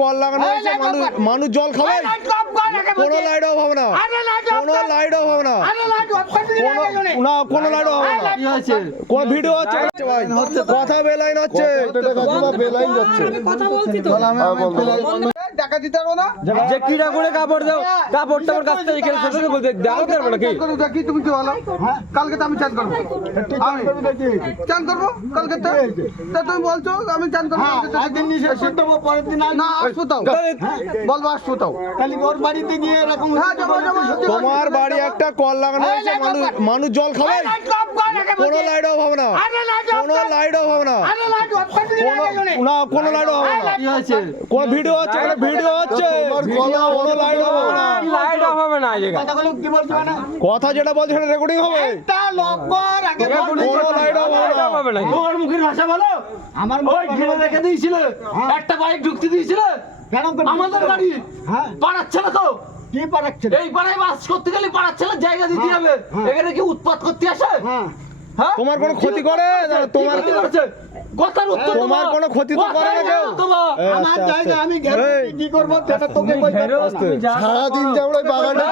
Call লাগানো হয়েছে, মানুষ জল খাবে, কোনো লাইট অফ হবে না, কোনো লাইট অফ হবে না, কোনো লাইট অফ হবে না, কোন ভিডিও হচ্ছে ভাই, কথা বেলাইন হচ্ছে, বেলাইন যাচ্ছে, কথা বলছি তো টাকা দিতে পারো না যে কিরা করে কাপড় দাও, কাপড়টা আমার কাছ থেকে এখানে ছোট বলতে দাও দেব নাকি? দেখি তুমি কি বলো, কালকে তো আমি চান করবো, আমি চান করবো কালকে তো, তুমি বলছো আমি চান করবো, একদিন নিষেধ করে দেবো, পরের দিন না আসবো, তাও বলবো আসবো, তাও খালি ওর বাড়িতে গিয়ে এরকম তোমার বাড়ি একটা কল লাগানো হয়েছে, মানুষ জল খাবে, কোনো লাইট অফ হবে না, কোনো লাইট অফ হবে না, কোনো লাইট অফ হবে না, কোন ভিডিও হচ্ছে, ভিডিও হচ্ছে, কোনো লাইট অফ হবে না, লাইট অফ হবে না, কথা যেটা বলছে সেটা রেকর্ডিং হবে, কোনো লাইট অফ হবে না, তোমার মুখের ভাষা বলো, আমার ওই ঘিরে রেখে দিয়েছিল, একটা বাইক ঢুকতে দিয়েছিল, আমাদের গাড়ি পাড়াচ্ছে না তো, কি পাড়াচ্ছে, এই পাড়ায় বাস করতে গেলে পাড়াচ্ছে না, জায়গা দিতে হবে, এখানে কি উৎপাত করতে আসে? তোমার কোনো ক্ষতি করে, তোমার কথার উত্তর, তোমার কোনো ক্ষতি তো করে না কেউ, আমার জায়গা আমি কি করব সেটা তোকে কই সারা দিন যাবড়াই বাগানে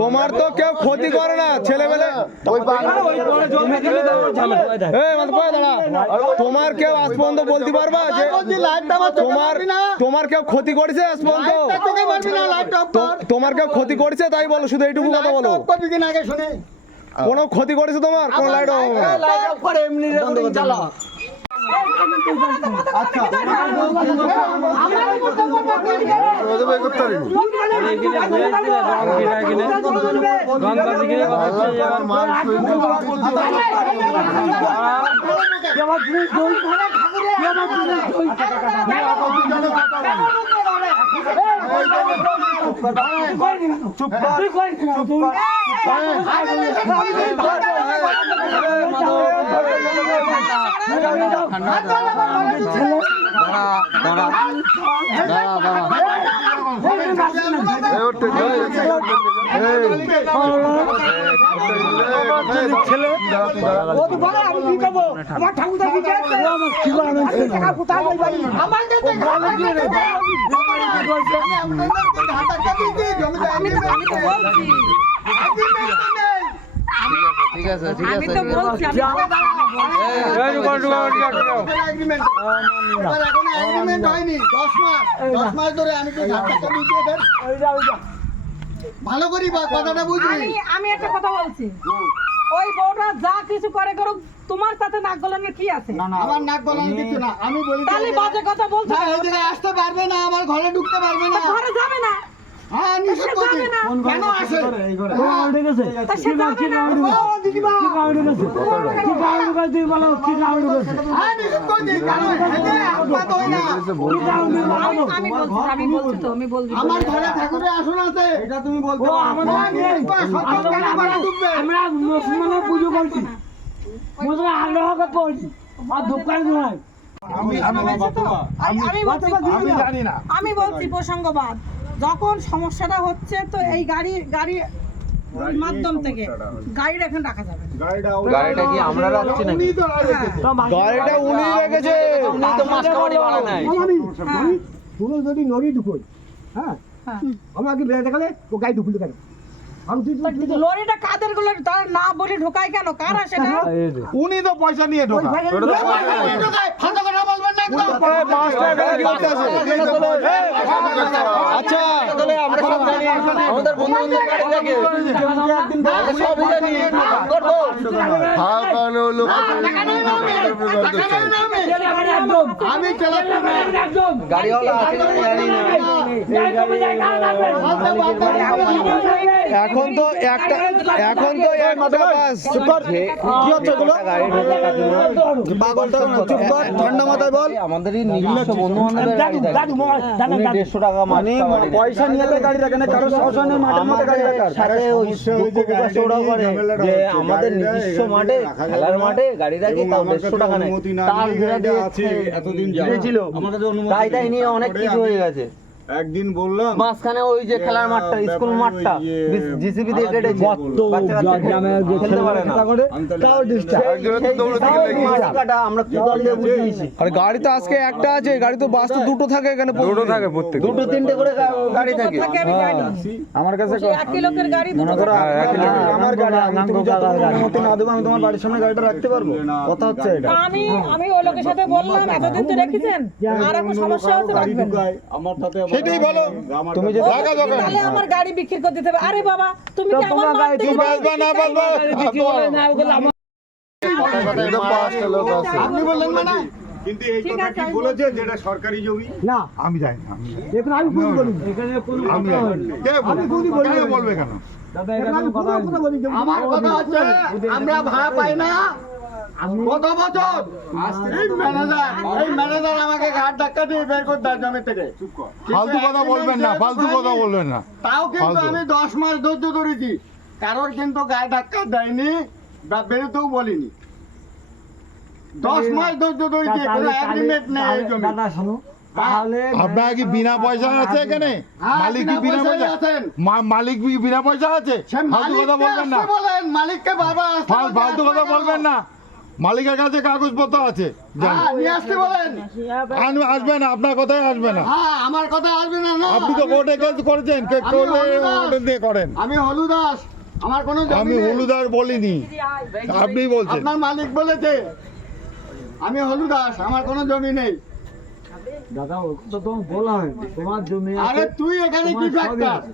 তোমার তো কেউ ক্ষতি করে না, ছেলেবেলে তোমার কেউ আজ পর্যন্ত বলতে পারবা যে তোমার কেউ ক্ষতি করেছে আজ পর্যন্ত, তোমার কেউ ক্ষতি করেছে তাই বলো, শুধু এইটুকু কথা বলো, কোনো ক্ষতি করেছে তোমার, কোন লাইট অফ হবে না, লাইট অফ করে এমনি রেকর্ডিং চালা। আচ্ছা ঠিক আছে আমি তো বলছি ভালো করি কথাটা বুঝলি, আমি একটা কথা বলছি, ওই বউটা যা কিছু করে করুক, তোমার সাথে নাক গলানোর কি আছে? আমার নাক গলানো কিছু না, আমি বলি তাহলে বাজে কথা বলছো, আসতে পারবে না, আমার ঘরে ঢুকতে পারবে না, ঘরে যাবে না, হ্যাঁ নিষেধ করছি, কেন আসে আমার ঘরে ঠাকুরের আসন আছে, এটা তুমি বলতে আমরা মুসলমানের পুজো করছি, মুসলমান আল্লাহ করছি আর দোকান নয়। আমি বলছি প্রসঙ্গবাদ, যখন সমস্যাটা হচ্ছে তো এই গাড়ি মাধ্যম থেকে গাড়িটা এখন রাখা যাবে, গাড়িটা কি আমরা রাখছি নাকি? গাড়িটা উনি রেখেছে, উনি তো মাসকাবাড়ি ভাড়া নাই, পুরো যদি নদী ঢুকোই, হ্যাঁ আমাকে বেড়ে দেখালে ও গাড়ি ঢুকলে কেন? লরিটা কাদের গুলো তার না বলে ঢোকায় কেন, কার আসে না? উনি তো পয়সা নিয়ে ঢোকায়, আচ্ছা আমাদের বন্ধু আমি গাড়িওয়ালা এখন তো একটা বাস কি হচ্ছে গুলো ঠান্ডা মাথায় বল, আমাদের নিজস্ব বন্ধু বান্ধবের গাড়ি থাকে, 150 টাকা মানে পয়সা নিয়ে গাড়ি রাখে না, কারো শাসনের মাঠে গাড়ি রাখার সাথে ওই ওরাও করে যে আমাদের নিজস্ব মাঠে খেলার মাঠে গাড়ি রাখি, তাও 150 টাকা নেয়, তার ঘেরা দিয়ে এতদিন ছিল, তাই নিয়ে অনেক কিছু হয়ে গেছে। একদিন বললাম মাঝখানে ওই যে খেলার মাঠটা, স্কুল মাঠটা জিসিবি দিয়ে কেটেছে, কত বাচ্চা কাচ্চা গ্রামের যে খেলতে পারে না। ছেলেমেয়েরা করে তাও ডিস্টার্ব। মাটি কাটা আমরা কি দল দিয়ে বুঝিয়েছি, আরে গাড়ি তো আজকে একটা আছে, গাড়ি তো বাস তো দুটো থাকে এখানে, দুটো থাকে প্রত্যেক, দুটো তিনটে করে গাড়ি থাকে। থাকে আমি জানি আমার কাছে সে একই লোকের গাড়ি দুটো করে আমার গাড়ি, তুমি যতক্ষণ অনুমতি না দেবো আমি তোমার বাড়ির সামনে গাড়িটা রাখতে পারবো? কথা হচ্ছে এটা। তা আমি ওই লোকের সাথে বললাম এতদিন তো রেখেছেন আর এখন সমস্যা হচ্ছে রাখবেন না। আমার সাথে সেটাই বলো, তুমি যে লাগা দোকান তাহলে আমার গাড়ি বিক্রি করে দিতে হবে। আরে বাবা তুমি কি আমার মার থেকে বাসবা না বাসবা আপনি বললেন না কিন্তু এই ঠিক কথা আছে, কি আমি বলেছে যেটা সরকারি জমি? না আমি জানি না, এখন আমি কোন বলি এখানে কোন আমি কথা জানি হয়নি। না। কে আমি বলবে? কোনই বলি কেন না। বলবে কেন? দাদা এটা কোনো কথা বলি না। আমার কথা হচ্ছে আমরা ভাড়া পাই না কত বছর। এই ম্যানেজার আমাকে ঘাট ধাক্কা দিয়ে বের করে দেয় জমি থেকে। ফালতু কথা বলবেন না, ফালতু কথা বলবেন না। তাও কিন্তু ফালতু। আমি 10 মাস ধৈর্য ধরেছি, কারোর কিন্তু গায়ে ধাক্কা দেয়নি বা বেরোতেও বলিনি। 10 মাস ধৈর্য ধরেছি, কোনো এগ্রিমেন্ট নেই এই জমি। দাদা শোনো, তাহলে আপনার কি বিনা পয়সা আছে এখানে? হ্যাঁ, মালিক কি বিনা পয়সায় পয়সা আছেন। মালিক কি বিনা পয়সা আছে? সে ফালতু কথা মালিককে বলবেন না, আসতে বলেন, মালিককে বারবার আসতে বলতে ফালতু কথা আসবে বলবেন না। মালিকের কাছে কাগজপত্র আছে, জান। হ্যাঁ, নিয়ে আসতে বলেন। আসবে না, আপনার কথাই আসবে না। হ্যাঁ, আমার কথা আসবে না না। আপনি তো কোর্টে কেস করেছেন, কোর্টে অর্ডার দিয়ে করেন। আমি হলুদাস, আমার কোনো জমি আমি নেই। হলুদার বলিনি, আপনি বলছেন। আপনার মালিক বলেছে আমি হলুদাস, আমার কোনো জমি নেই। দাদা ও তো তোমার বলা হয়নি, তোমার জমি আরে আছে, তুই এখানে কি তোমার সবই ফ্যাক্টর? আছে।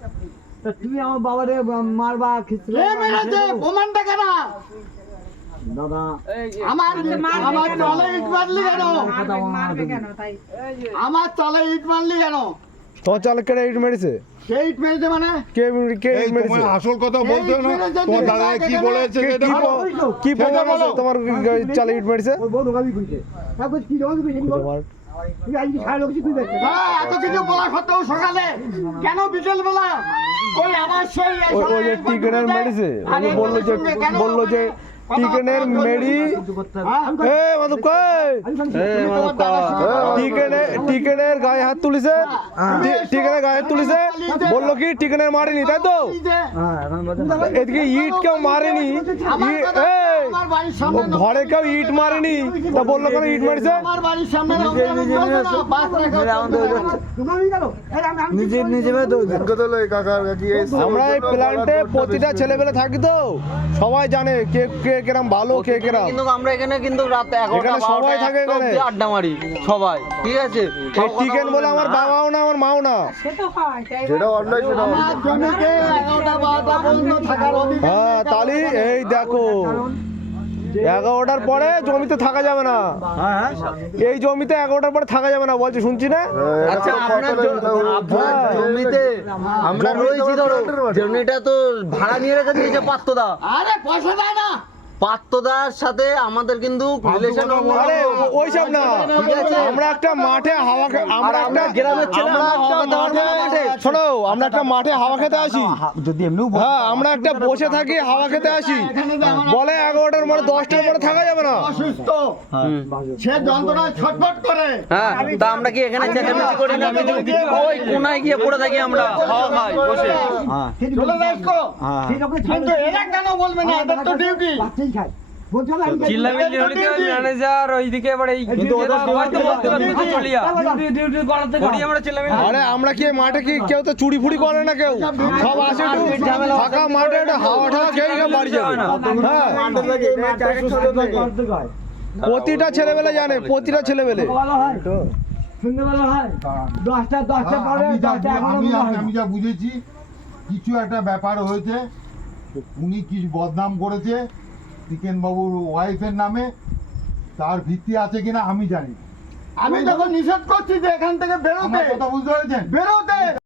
তা তুমি আমার বাবারে মারবা খিচলে কে মেরেছে? প্রমাণটা কেন? দাদা আমার আমার চলে ইট মারলি কেন? মারবে কেন তাই? আমার চলে ইট মারলি কেন? তোমার চালকেরা ইট মেরেছে, কে ইট মেরেছে মানে? কে কে এই ইট মেরেছে, তোমার আসল কথা বলতে না, তোমার দাদা কি বলেছে সেটা কি বলো। কি সেটা প্রমাণ আছে বলো। তোমার চালে ইট মেরেছে? ওই বড় গাবি কইছে তারপর কি জমি কইছে কি বল তুমি আজ খাই লোক কি দেখতে হ্যাঁ, এত কিছু বলা সত্ত্বেও সকালে কেন বিকেল বেলা ওই আমার সেই ওই যে টিকেনের মেরেছে, আরে বললো যে টিকেনের মেরি, এ মাধব কই টিকেনের গায়ে হাত তুলিছে, টিকেনের গায়ে হাত তুলিছে, বললো কি টিকেনের মারেনি, তাই তো? এদিকে ইট কেউ মারেনি, এই, আমার বাড়ির ও সামনে ঘরে কেউ ইট মারেনি, তা বললো কেন ইট মারিছে? আমার বাড়ির সামনে নিজে নিজে আমরা এই প্ল্যান্টে প্রতিটা ছেলেবেলে থাকি তো, সবাই জানে কে কে কেরাম ভালো, কে কেরাম। কিন্তু আমরা এখানে কিন্তু রাত 11টা এখানে সবাই থাকে এখানে। আড্ডা মারি সবাই, ঠিক আছে? এই টিকেন বলে আমার বাবাও না, আমার মাও না। সে তো হয় তাই আমার জমিতে 11টা 12টা পর্যন্ত থাকার অধিকার হ্যাঁ, তাহলে এই দেখো 11টার পরে জমিতে থাকা যাবে না, এই জমিতে 11টার পরে থাকা যাবে না বলছে, শুনছি না? আচ্ছা আপনার জমিতে আমরা রয়েছি, ধরো জমিটা তো ভাড়া নিয়ে রেখে দিয়েছে পাত্রদা। আরে পয়সা দেয় না। পাত্রদার সাথে আমাদের কিন্তু রিলেশন, আরে ওইসব না, আমরা একটা মাঠে হাওয়া আমরা একটা গ্রামের ছেলে, আমরা হাওয়া খেতে পারবো না মাঠে। শোনো, আমরা একটা মাঠে হাওয়া খেতে আসি, যদি এমনি হ্যাঁ আমরা একটা বসে থাকি হাওয়া খেতে আসি, বলে 11টার পরে 10টার পরে থাকা যাবে না। অসুস্থ সে যন্ত্রণায় ছটফট করে। হ্যাঁ, তা আমরা কি এখানে চেঁচামেচি করি না? ওই কোনায় গিয়ে পড়ে থাকি আমরা, হাওয়া খাই বসে। চলে যাস তো। কিন্তু এরা কেন বলবে না? এদের তো ডিউটি। চিল্লামিল্লি হলে কি ওই ম্যানেজার ওইদিকে এবার এই হয়তো বলতে পারবে তো চলিয়া করি আমরা চিল্লামিল্লি। আরে আমরা কি এই মাঠে কি কেউ তো চুরি ফুড়ি করে না, কেউ সব আসে একটু ফাঁকা মাঠে একটা হাওয়া ঠাওয়া খেয়ে গিয়ে বাড়ি যাবে। হ্যাঁ, প্রতিটা ছেলেবেলে জানে, প্রতিটা ছেলেবেলে। শুনতে ভালো হয় 10টা পরে 10টা 11 আমি যা বুঝেছি, কিছু একটা ব্যাপার হয়েছে, উনি কিছু বদনাম করেছে টিকেন বাবুর ওয়াইফের নামে, তার ভিত্তি আছে কিনা আমি জানি। আমি যখন নিষেধ করছি যে এখান থেকে বেরোতে, আমার কথা বুঝতে পেরেছেন? বেরোতে